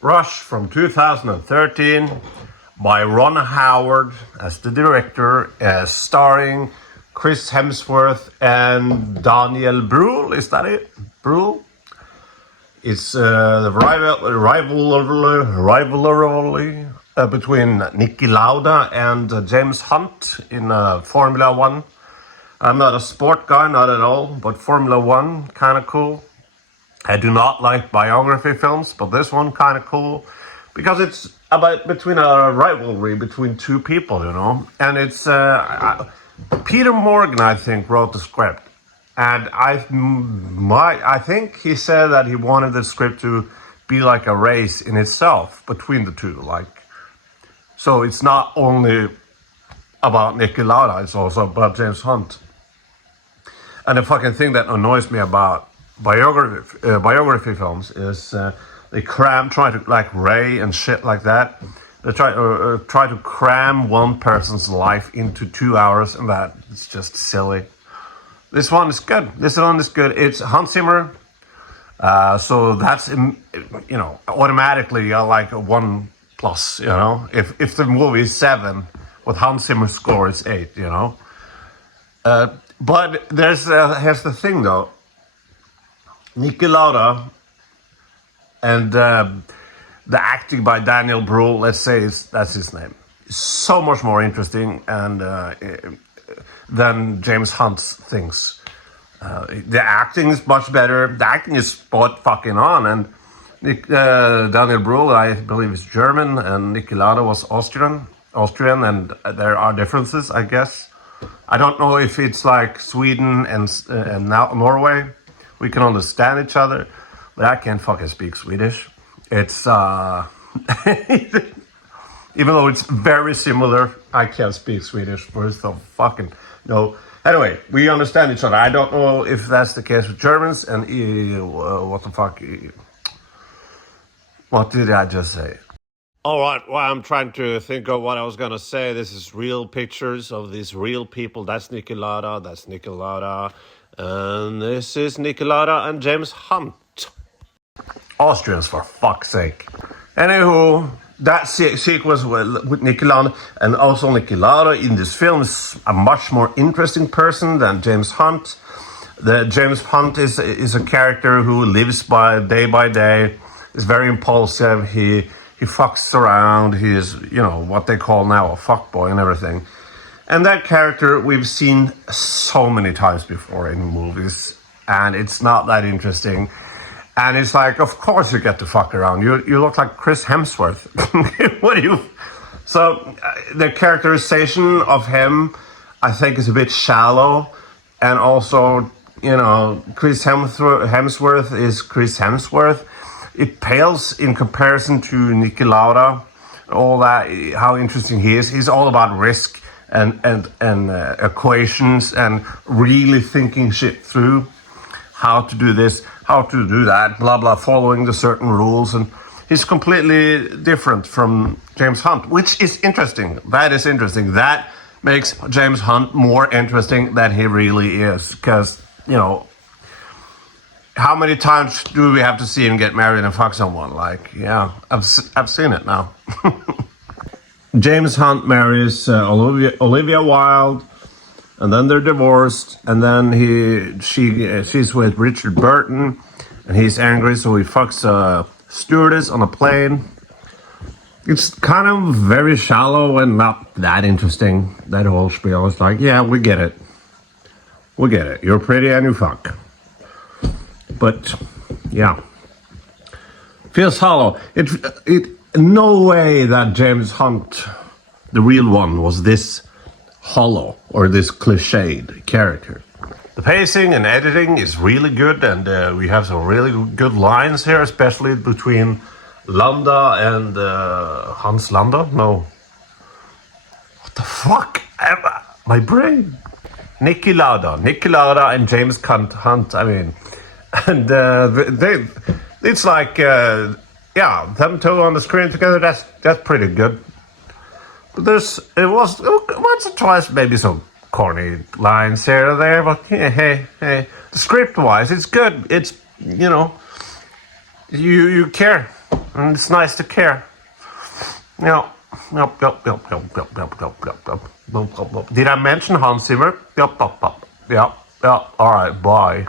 Rush from 2013 by Ron Howard as the director, starring Chris Hemsworth and Daniel Bruhl. Is that it? Bruhl? It's the rivalry between Niki Lauda and James Hunt in Formula One. I'm not a sport guy, not at all, but Formula One, kind of cool. I do not like biography films, but this one kind of cool because it's about between a rivalry between two people, you know. And it's Peter Morgan, I think, wrote the script, and I think he said that he wanted the script to be like a race in itself between the two, like. So it's not only about Niki Lauda; it's also about James Hunt. And the fucking thing that annoys me about biography films is they try to like Ray and shit like that. They try to cram one person's life into 2 hours, and that it's just silly. This one is good. This one is good. It's Hans Zimmer, so that's automatically like a 1+. You know, if the movie is 7, with Hans Zimmer's score is 8. You know. But here's the thing though. Niki Lauda and the acting by Daniel Bruhl, let's say that's his name, is so much more interesting and than James Hunt's things. The acting is much better. The acting is spot fucking on. And Daniel Bruhl, I believe, is German, and Niki Lauda was Austrian, and there are differences, I guess. I don't know if it's like Sweden and now Norway. We can understand each other, but I can't fucking speak Swedish. It's even though it's very similar, I can't speak Swedish. First of fucking no. Anyway, we understand each other. I don't know if that's the case with Germans. And what the fuck? What did I just say? All right, well, I'm trying to think of what I was going to say. This is real pictures of these real people. That's Niki Lauda, that's Niki Lauda, and this is Niki Lauda and James Hunt. Austrians, for fuck's sake. Anywho, that sequence with Niki Lauda, and also Niki Lauda in this film is a much more interesting person than James Hunt. James Hunt is a character who lives by day, is very impulsive, he fucks around. He is, what they call now a fuckboy and everything. And that character we've seen so many times before in movies, and it's not that interesting. And it's like, of course you get to fuck around. You look like Chris Hemsworth. What do you? So the characterization of him, I think, is a bit shallow, and also, Chris Hemsworth is Chris Hemsworth. It pales in comparison to Niki Lauda, all that, how interesting he is. He's all about risk and equations and really thinking shit through, how to do this, how to do that, blah, blah, following the certain rules. And he's completely different from James Hunt, which is interesting. That is interesting. That makes James Hunt more interesting than he really is. Because, how many times do we have to see him get married and fuck someone? Like, yeah, I've seen it now. James Hunt marries Olivia Wilde, and then they're divorced, and then she's with Richard Burton, and he's angry, so he fucks a stewardess on a plane. It's kind of very shallow and not that interesting. That whole spiel is like, yeah, we get it. You're pretty and you fuck. But yeah, feels hollow. It no way that James Hunt, the real one, was this hollow or this cliched character. The pacing and editing is really good, and we have some really good lines here, especially between Landa and Hans Landa. No, what the fuck? My brain. Niki Lauda, and James Hunt. I mean. And it's like, them two on the screen together. That's pretty good. But once or twice maybe some corny lines here or there. But hey, the script wise, it's good. It's you care. And it's nice to care. Yeah. Yep, yep, yep, yep, yep, yep, yep, yep, yep. Yep, yep, yep. Did I mention Hans Zimmer? Yep, yep, yep. Yep, yep. All right, bye.